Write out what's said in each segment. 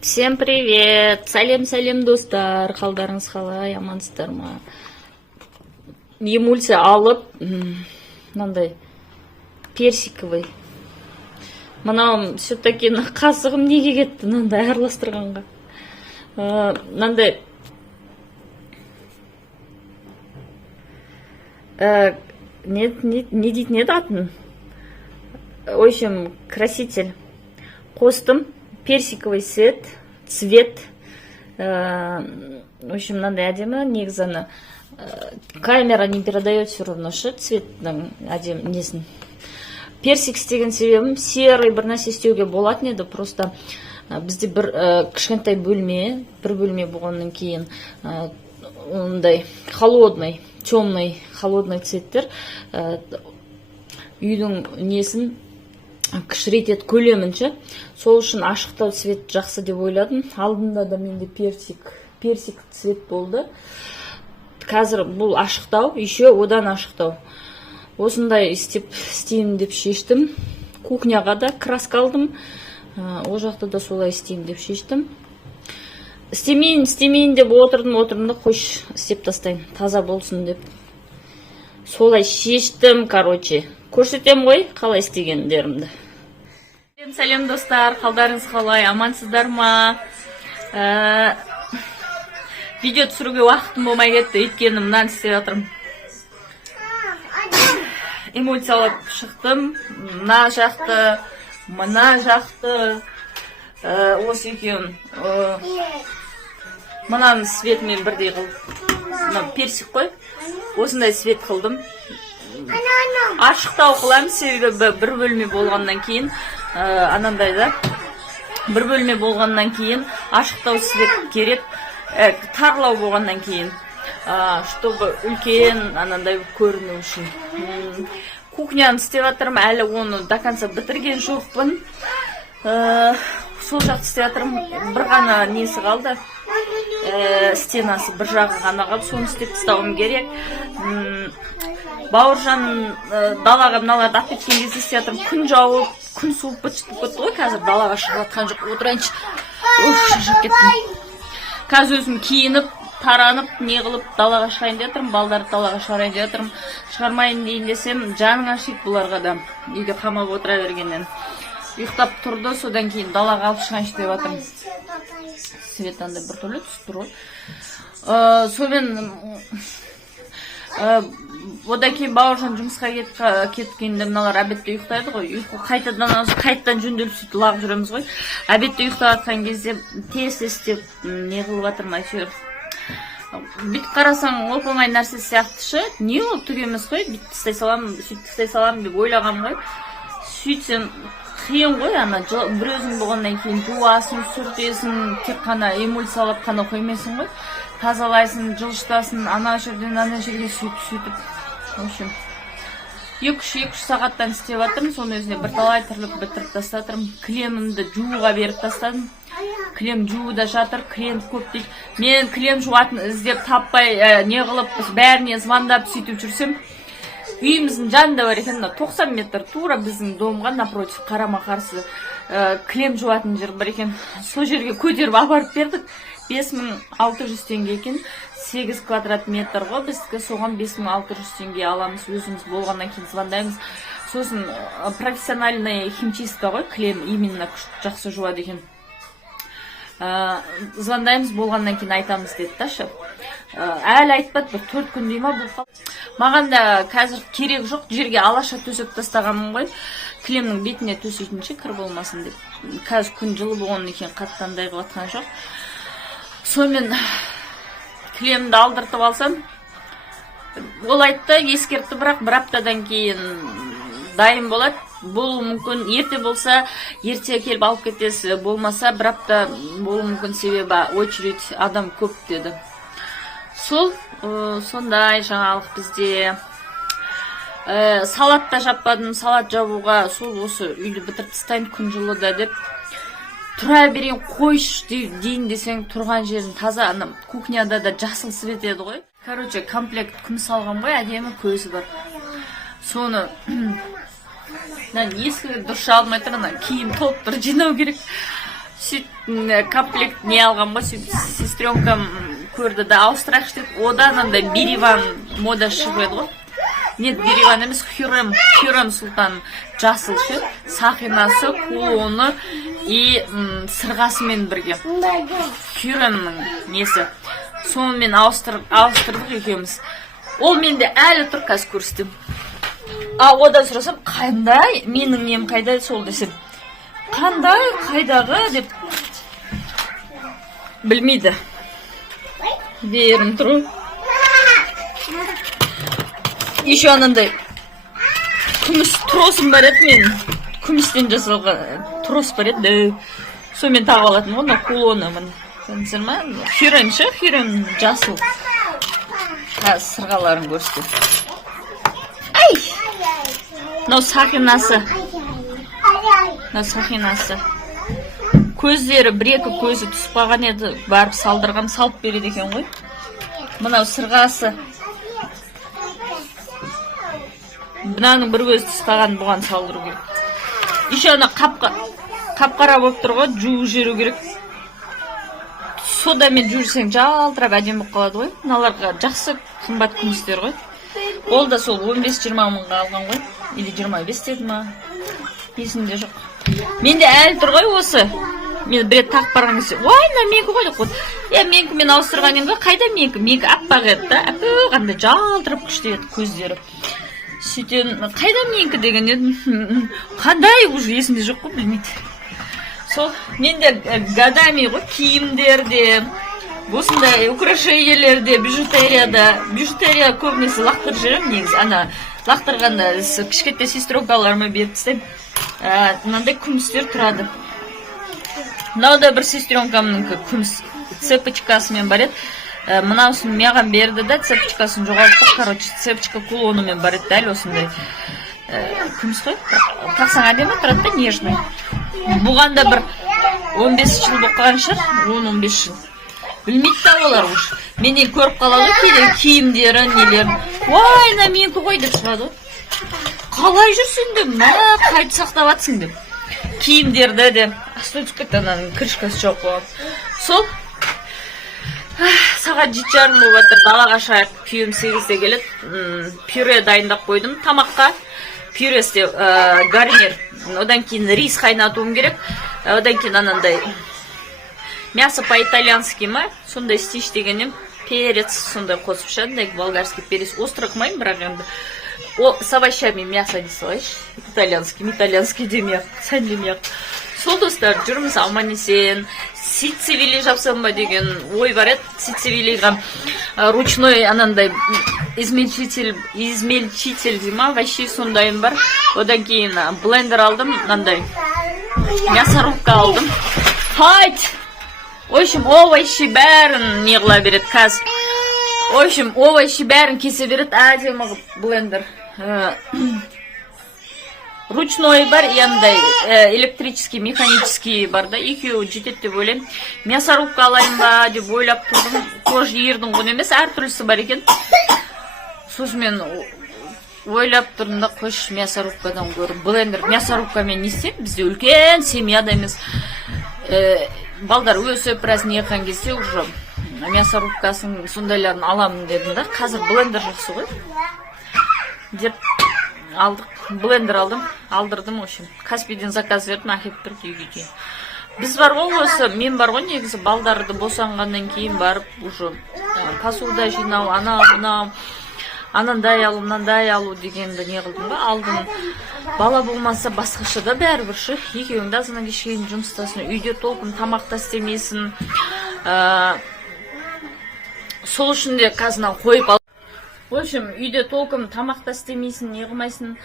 Всем привет! Сәлем достар, қалдарыңыз қалай, амансыздар ма? Эмульсия алып, мынандай персиковый. Мынау все-таки қасығым неге кетті, мынандай араластырғанға. Мынандай не дейтін еді атын? В общем, краситель. Қостым. Персиковый цвет. В общем, надо әдемі. Негізі камера не передает все равно цветтің әдемі несін. Персик істеген себебім серый бір нәрсе істеуге болатын еді. Просто бізде бір кішкентай бөлме, бір бөлме болғаннан кейін ондай холодный, темный, холодный цветтер үйдің несін кішірейтеді, көлемінше. Сол үшін ашықтау цвет жақсы деп ойладым. Алдында да менде персик цвет болды. Қазір бұл ашықтау, еще одан ашықтау. Осындай істеймін деп шештім. Кухняға да краска алдым. Ол жақта да солай істеймін деп шештім. Істемейін деп отырдым да қойш істеп тастайын, таза болсын деп. Солай шештім, короче. Көрсетем ғой, қалай істегендерімді. Сәлем достар, қалдарыңыз қалай, амансыздар ма? Видео түсіруге уақытым болмай кетті, өйткені мынаны істеп жатырмын. Эмульсиялап шықтым, мына жақты, осы екеуін. Мынаның светімен бірдей қылдым. Персик қой, осындай свет қылдым. Ашықтау қыламын, себебі бір бөлме болғаннан кейін, анандай да, бір бөлме болғаннан кейін ашықтау свет керек, тарлау болғаннан кейін, чтобы үлкен анандай көріну үшін. Кухняны істеп жатырмын, әлі оны до конца бітірген жоқпын. Сол жақты істеп жатырмын, бір ғана несі қалды, стенасы бір жағы ғана қалды, соны істеп тастауым керек. Бауыржан далаға мыналарды алып кеткен кезде істеп жатырмын, күн жауып, күн суып бітіп кетті ғой, қазір далаға шығып жатқан жоқ, отырайыншы. Шашып кеттім. Қазір өзім киініп, таранып, не қылып далаға шығайын деп жатырмын, балдарды далаға шығарайын деп жатырмын. Шығармайын дейін десем, жаның ашиды бұларға да, үйде қамап отыра бергеннен. Ұйықтап тұрды, содан кейін далаға алып шығайыншы деп жатырмын. Светанда бір түрлі түсіп тұр ғой. Сонымен одан кейін Бауыржан жұмысқа кеткенде мыналар обедте ұйықтайды ғой. Қайтадан жөнделіп сөйтіп лағып жүреміз ғой. Обедте ұйықтап жатқан кезде тез істеп не қылып жатырмын әйтеуір. Бүйтіп қарасаң оп-оңай нәрсе сияқтышы. Не ол түк емес қой. Бүйтіп істей саламын, сөйтіп істей саламын деп ойлағам ғой. Сөйтсем қиын ғой, бір өзің болғаннан кейін жуасың, сүртесің, тек қана эмульсиялап қана қоймайсың ғой. Тазалайсың, жылжытасың, ана жерден ана жерге сөйтіп. В общем, 2-3 сағаттан істеп жатырмын, соның өзіне бірталай тірлік бітіріп тастатырмын. Кремімді жууға беріп тастадым. Крем жууда жатыр, крем көп дейді. Мен крем жуатын іздеп таппай, не қылып, бәріне звондап сөйтіп жүрсем, үйіміздің жанында бар екен, 90 метр тура біздің домға напротив қарама-қарсы крем жуатын жер бар екен. Сол жерге көтеріп апарып бердік. 5600 теңге екен, 8 квадрат метр ғой, біздікі соған 5600 теңге аламыз, өзіміз болғаннан кейін звондаймыз. Сосын профессиональный химчистка ғой, клем именно жақсы жуады екен. Звондаймыз, болғаннан кейін айтамыз деді ташы. Әлі айтпады, бір 4 күн дейма бұл қалды. Маған да қазір керек жоқ, жерге алаша төсек тастағанмын ғой, клемнің бетіне төсейтінше кір болмасын деп. Қазір күн жылы болғаннан кейін қаттандай қылатқан жоқ. Сонымен клемді алдыртып алсам, ол айтты, ескертті, бірақ бір аптадан кейін дайын болады. Болуы мүмкін, ерте болса, ерте келіп алып кетесі, болмаса бір апта болуы мүмкін, себебі очередь адам көп деді. Сондай жаңалық бізде. Салат та жаппадым, салат жабуға осы үйді бітіріп тастайын, күн жылы да деп. Тұра берейін, қойш дейін десең, тұрған жерін таза, кухняда да жасыл свет еді ғой. Короче, комплект күміс алғам ғой, әдемі көзі бар. Соны ескі дұрыс алмай тұр, киім толып тұр, жинау керек. сөйт комплект не алған ғой, сөйтіп сестренкам көрді да ауыстырайықшы деді. Одан андай Бериван мода шығып еді ғой. Нет, Бериван емес, Хюррем Султан жасыл ше, сақинасы, кулоны и сырғасымен бірге. Хюрремнің несі. Сонымен ауыстырдық екеуміз. Ол менде әлі тұр, қазір көрсетем. Одан сұрасам, қандай? Менің нем қайда сол десем. Қандай, қайдағы деп білмейді. Берім тұру. Еще анандай күміс тросым бар еді мен. Күмістен жасалған трос бар еді. Сонымен тағып алатын ғой, кулоны. Танысыр ма? Хюррем ше, Хюррем жасыл. Сырғаларын көрсетем. Ай! Мынау сақинасы. Көздері бір-екі көзі түсіп қалған еді, барып салдырған, салып береді екен ғой. Мынау сырғасы. Мынаның бір көзі түсіп қалған, бұған салдыру керек. Еще ана қап-қара болып тұр ғой, жуып жіберу керек. Содамен жүрсең жалтырап әдемі болып қалады ғой. Мыналарға жақсы қымбат күмістер ғой. Ол да сол 15-20 мыңға алған ғой. Или 25 деді ма? Есімде жоқ. Менде әлі тұр ғой осы. Мен бір рет тағып барған кезде, ой, мына менікі ғой деп қойды. Менікі мен ауыстырған едім ғой, қайда менікі? Менікі аппақ еді да, қандай жалтырап күшті еді көздері. Сөйтен, қайда менікі деген едім. Қандай уже есімде жоқ қой, білмейді. Сол, менде гадами ғой, киімдерде, осындай украшениелерде, бижутерия көбінесе лақтырып жүрем негізі. Ана лақтырғанда кішкентай сестренкаларыма беріп тастаймын. Мынандай күмістер тұрады. Мынау да бір сестренкамның күміс цепочкасымен бар еді. Мынаусын маған берді да, цепочкасын жоғалтып, короче, цепочка кулонымен бар еді, дәл осындай күміс қой. Тақсаң әдемі тұрады да, нежный. Бұған да бір 15 жыл болып қалған шығар, 10-15 жыл. Білмейді да олар ұш. Менен көріп қалады кейде киімдері, нелерін. Ой, на менікі ғой деп сұғады. Қалай жүрсің деп, қайтып сақтап атсың деп. Киімдерді де, астөтікті ананың крышкасы жоқ болады. Сол, сағат 7:30 болып жатыр, далаға шығайық, күйеуім 8-де келеді. Пюре дайындап қойдым тамаққа. Пюресте гарнир. Одан кейін рис қайнатуым керек. Одан кейін анандай мясо по-итальянски ма, сондай стиш дегеннен перец сондай қосып шығады, болгарский перец. Острый қылмаймын, бірақ енді с овощами мясо дей салайыншы. Итальянский демей-ақ, сәндемей-ақ. Сол достар, жүрміз аман есен. Сицевили жапсам ба деген ой бар еді. Сицевилиға ручной анандай измельчитель дейма, вообще сондайым бар. Одан кейін блендер алдым, андай мясорубка алдым. Хайт! В общем, овощи бәрін неғыла береді қазір. В общем, овощи бәрін кесе береді, әдемі блендер. Ручной бар, яндай электрический, механический бар да, екеуі жетеді деп ойлаймын. Мясорубка алайын ба деп ойлап тұрдым. Тоже ердің ғын емес, әртүрлісі бар екен. Сосын мен ойлап тұрдым да, қойшы мясорубкадан көріп. Блендер, мясорубкамен не істейм? Бізде үлкен семьяда емес. Балдар өсіп, біраз неқан кезде уже мясорубкасын сондайларын аламын дедім да. Қазір блендер жақсы ғой. Деп алдық, блендер алдырдым, в общем. Каспийден заказ бердім, әкеп тұрды үйге кейін. Біз бар ғой осы, мен бар ғой негізі балдарды босанғаннан кейін барып, уже посуда жинау, анандай алу, мынандай алу дегенді не қылдым ба, алдым. Бала болмаса басқаша да бәрібір шы, екеуіңді азынан кешкен жұмыстасын, үйде толқын тамақта істемейсін. Сол үшін де қазынан қойып ал. В общем, үйде толқын тамақта істемейсін, не қылмайсың.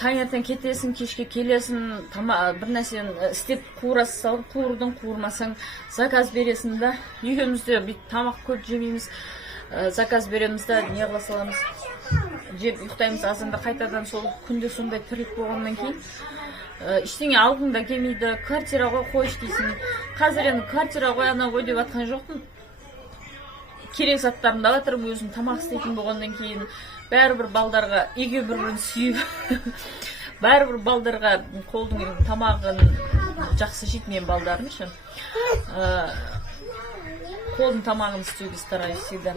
Таңертең кетесің, кешке келесің, бір нәрсені істеп қуырасың, қуырдың, қуырмасаң заказ бересің да. Үйімізде тамақ көп жемейміз, заказ береміз да, не қыла саламыз. Жеп ұйықтаймыз, азанда қайтадан сол күнде сондай тірлік болғаннан кейін ештеңе алғың да келмейді. Квартира ғой қойш дейсің. Қазір енді квартира ғой, ана ғой деп атқан жоқпын. Керек заттарымды алатырып, өзім тамақ істейтін болғаннан кейін бәрібір балдарға еге бір-бірін сүйіп бәрібір балдарға қолдың тамағын жақсы жейтін балдарын ше. Қолдың тамағын істеуге стараюсь всегда.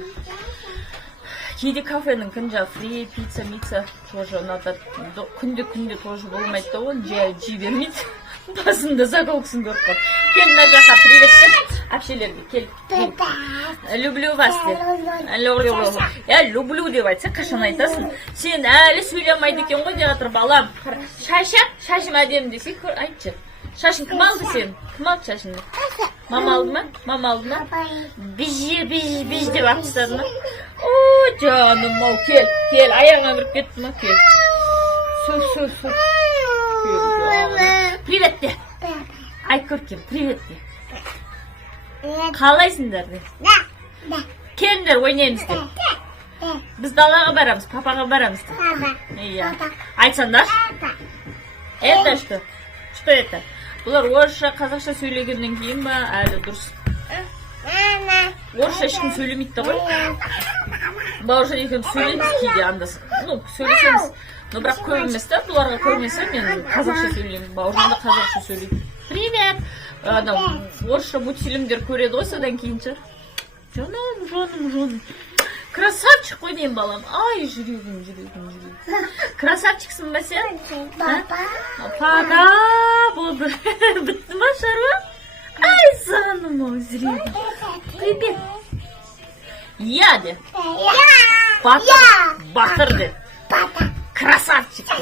Кейде кафенің күнде фри, пицца, мицца тоже ұнатады. Күнде тоже болмайды да оны жей бермейді. Басында заколкасын көріп қалды. Кел мына жаққа приветтер. Әпшелерге кел. Люблю вас деп. Люблю деп айтса қашан айтасың? Сен әлі сөйлемейді екен ғой деп жатыр балам. Шашым әдемі десе айтшы. Шашын кім алды сен? Кім алды шашынды? Мама алды ма? Мама алды ма? Биж деп атыстады ма? О, жаным ау, кел, аяғыңа кіріп кетті ма? Кел. Су. Привет де. Ай, көркем, привет де. Қалайсыңдар де? Келіңдер, ойнаймыз де. Біз далаға барамыз, папаға барамыз де. Айтсаңдар? Это что? Что это? Бұлар орысша, қазақша сөйлегеннен кейін ба, әлі дұрыс. Орысша ешкім сөйлемейді ғой. Бауыржан екеуміз сөйлейміз кейде андасы. Сөйлесеміз. Бірақ көп емес та, бұларға көп емес, мен қазақша сөйлеймін. Бауыржан да қазақша сөйлейді. Привет! Орысша мультфильмдер көреді ғой, содан кейін шығар. Жаным. Красавчик қой деймін балам. Ай, жүрегім. Красавчиксың ба сен? Папа болды. Бітті ма шаруа? Ай, жаным ау, жүрегім. Привет. Я де. Батыр де. Красавчик де.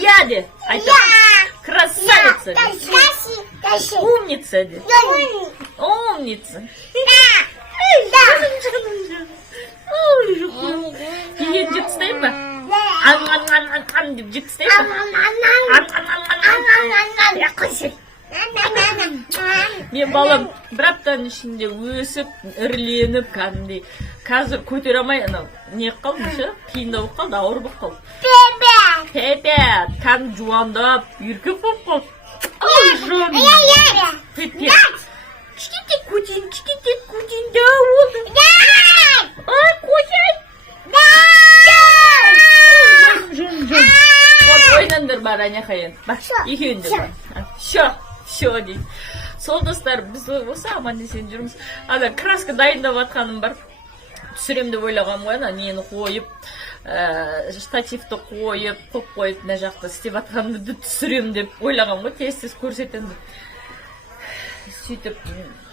Я де. Красавица де. Умница де. Умница. Ой, жұқым. Кейін жік істейін ба? Ан деп жік істейін ба? Қойсен. Мен балам бір аптаның ішінде өсіп, ірленіп, кәдімдей. Қазір көтер алмай, не қалды ше? Қиындау қалды, ауыр болып қалды. Пепет, кәдім жуандап, үркіп болып қалды. Ой, жон. Пепет. Кішкентай көтен, да олды. Ай, көтен. Жон. Ойнандар бар, анехайын. Бар, екеуінде бар. Шо дейді. Сол достар, біз осы аман десен жүрміз. Краска дайындап атқаным бар. Түсірем деп ойлағам ғой, нені қойып, штативті қойып, мына жақта істеп атқанымды түсірем деп ойлағам ғой, тез көрсетем деп. Сөйтіп,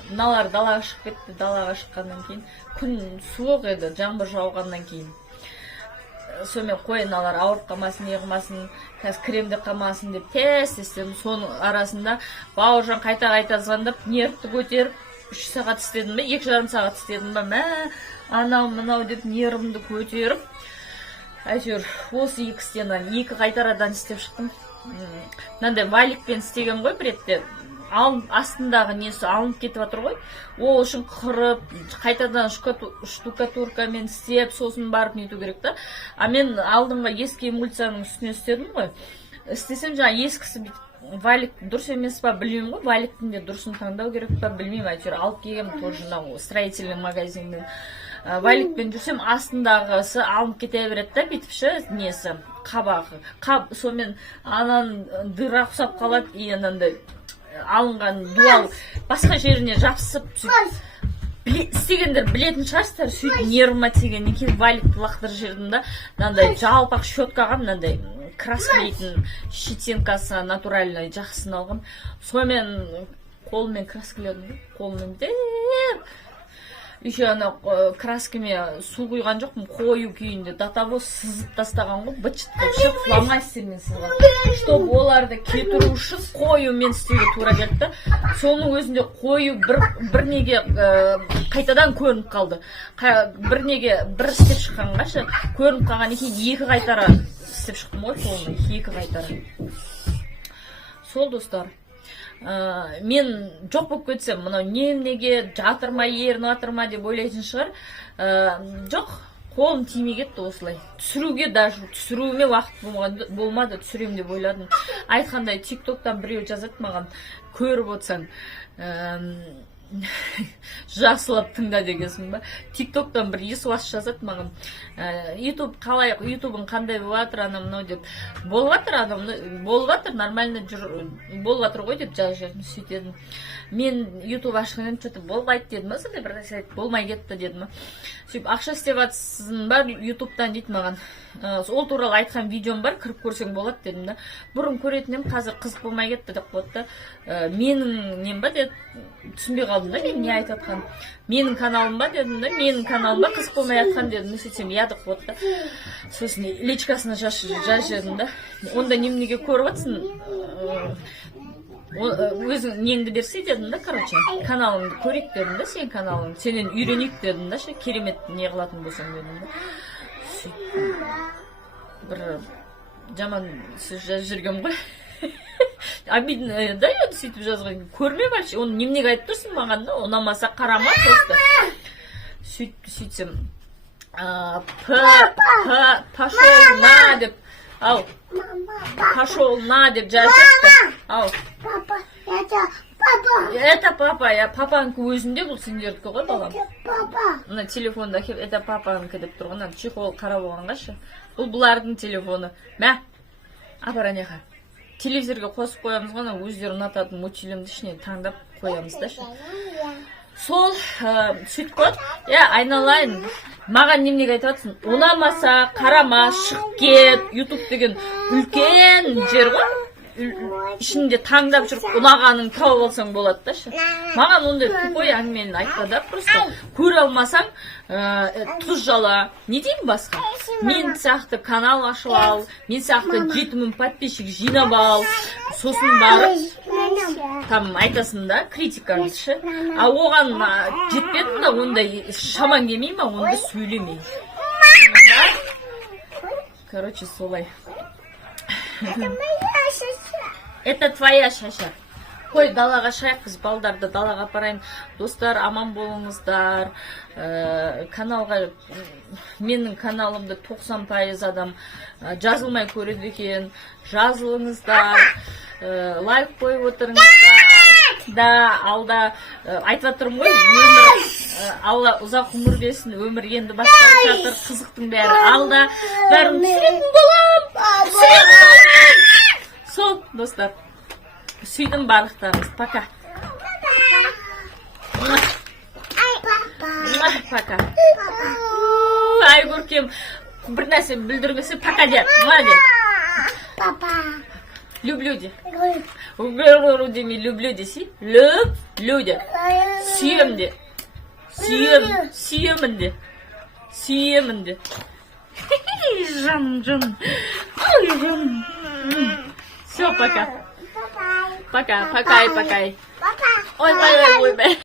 мыналар далаға шығып кетті, далаға шыққаннан кейін, күн суық еді, жаңбыр жауғаннан кейін. Сонымен қойыналар ауырып қалмасын, неғымасын, қазір кремді қалмасын деп тез істедім. Соның арасында Бауыржан қайта звондап, нервті көтеріп, 3 сағат істедім бе, 2,5 сағат істедім бе, анау деп нервімді көтеріп, әйтеуір осы 2 стенан 2 қайтарадан істеп шықтым. Мынандай валикпен істеген ғой бір ретте. Астындағы несі алынып кетіп жатыр ғой. Ол үшін қырып, қайтадан штукатуркамен істеп, сосын барып нету керек та. Мен алдыңғы ескі эмульсияның үстіне істедім ғой. Істесем жаңа ескісі валик дұрыс емес па білмеймін ғой. Валиктің де дұрысын таңдау керек па білмеймін. Әйтеуір алып келгем тоже строительный магазиннен. Валикпен жүрсем астындағысы алынып кете береді да, бүйтіпші несі қабағы. Сонымен анан дыра ұқсап қалады, и анандай алынған дуал басқа жеріне жапсып істегендер білетін шығарсыздар. Сөйтіп нервыма тигеннен кейін валикті лақтырып жібердім да, мынандай жалпақ щеткаға мынандай краска дейтін щетинкасы натуральный жақсысын алғам. Сонымен қолмен краскіледім, қолмен деп еще краскіме су құйған жоқпын, қою күйінде датаво сызып тастаған ғой, бытшытқа шығып фломастермен сызған. Чтоб оларды кетіру үшін қоюмен істеуге тура келді. Соның өзінде қою бір неге қайтадан көрініп қалды. Бір неге бір істеп шыққанға көрініп қалған екен, 2 қайтара істеп шықтым ғой, қолын 2 қайтара. Сол достар. Мен жоқ болып кетсем, мынау неге жатырма, ерін атырма деп ойлайтын шығар. Жоқ, қолым тимей кетті осылай. Түсіруіме уақыт болмады, түсірем деп ойладым. Айтқандай, тиктоктан біреу жазады маған, көріп отсаң. жақсылап тыңда дегенсің ба? Тиктоктан бір есуас жазады маған. Ютуб қалай, ютубың қандай болатыр, анау мынау деп. Болыватыр, нормально болыватыр ғой деп жазып жүрдім, сөйтедім. Мен ютуб ашқаннан что-то болмайды дедім, сондай бір нәрсе болмай кетті дедім. Сөйтіп ақша істеп жатсың ба ютубтан дейді маған. Ол туралы айтқан видеом бар, кіріп көрсең болады дедім да. Бұрын көретінім, қазір қызық болмай кетті деп қойды да. Менің нем ба деді, түсінбей қалдым да, мен не айтып жатқан. Менің каналым ба дедім да, менің каналым ба қызық болмай жатқан дедім. Сөйтсем яды қойды да. Сосын личкасына жазып жедім да. Онда неменеге көріп жатсың? Өзің неңді берсе дедім да, короче, каналыңды көрейік дедім да, сен каналың, сенен үйренейік дедім да, керемет не қылатын болсаң дедім да. Сөйтіп бір жаман сөз жазып жүргем ғой. Обидно, да, сөйтіп жазған. Көрме вообще, оны неменеге айтып тұрсың маған да, ұнамаса қарама просто. Сөйтсем, пошел на деп, ау, пошел на деп жазып, ау. Это папа, папанікі өзінде, бұл сендердікі ғой балам. Мына телефонда кеп, это папанікі деп тұрған, чехол қара болғанға ше. Бұл бұлардың телефоны. Мә, апаранеха. Телевизорға қосып қоямыз ғана, өздері ұнататын мультфильмді ішіне таңдап қоямыз да ше. Сол сөйтіп қойды, айналайын, маған неменеге айтып жатсың? Ұнамаса, қарама, шығып кет, ютуб деген үлкен жер ғой. Ішінде таңдап жүріп ұнағанын тауып алсаң болады да ше. Маған ондай тупой әңгімені айтты да, просто көре алмасаң тұз жала, не деймін басқа? Мен сияқты канал ашып ал, мен сияқты 7000 подписчик жинап ал, сосын барып там айтасың да, критикаңды ше. А оған жетпеді да, ондай шаман келмей ма, онда сөйлемей. Короче, солай. Это твоя шаша. Қой, далаға шайқыз, балдарды далаға апарайын. Достар, аман болыңыздар. Каналға, менің каналымды 90% адам жазылмай көреді екен. Жазылыңыздар. Лайк қойып отырыңыздар. Да, алда айтып жатырмын ғой, өмір, Алла ұзақ ғұмыр берсін, өмір енді басталып жатыр, қызықтың бәрі алда. Бәрін түсіретін болам. Сол, достар. Сүйдім барлықтарыңыз. Пока. Пока. Ай, көркем. Бір нәрсе білдірмесе, пока де. Папа. Люблю де. Люблю де. Люблю де. Сүйем де. Сүйемін де. Сүйемін де. Жан. Ой, жан. Все, пока. Пока. Ой,